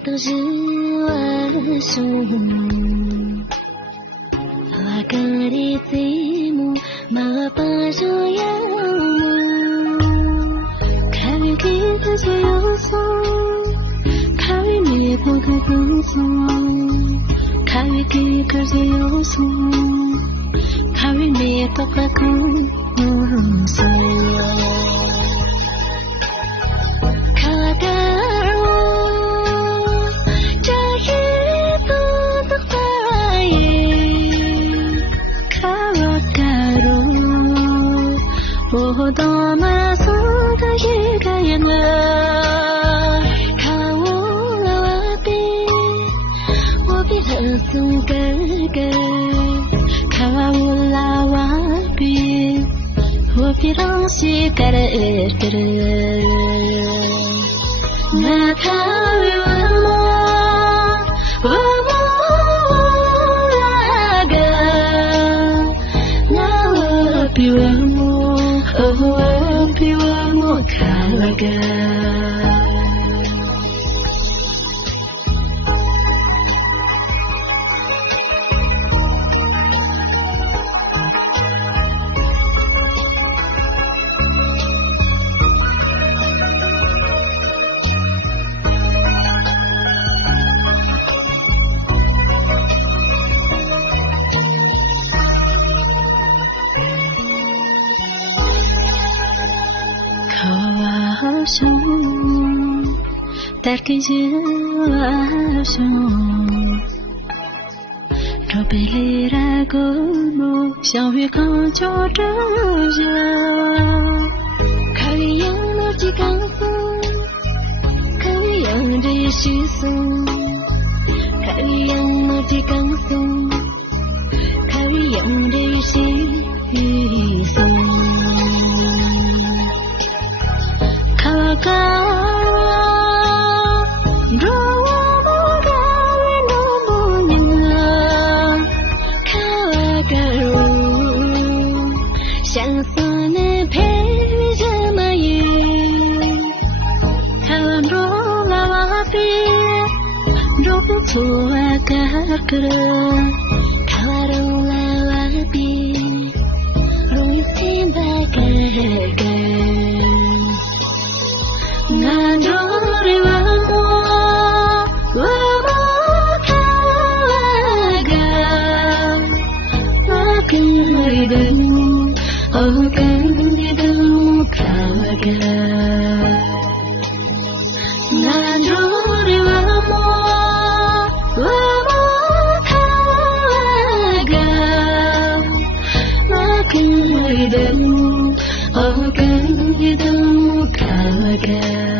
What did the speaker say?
とじわしょわかりつもまぱじょやかみきたじよそかみみこかくそかみきかじよそかみみこかくそDama sudah hikayatnya kau lewati wabi langsung gagal kau lewati wabi langsung gagal nak kau Dar ke jiwa rồi bị lì ra gomo xiao hui con cho trở ra khai yang nó chỉ căng xuống khai yang đi xí xuống khai yang nó chỉ căng xuống khai yang đi xí xuống khai ca Tua kakra karo lawapi ruisin bagaga nandori wamo kawaga makin ridamu akan ridamu kawaga nandori wamo dan akan hidup kau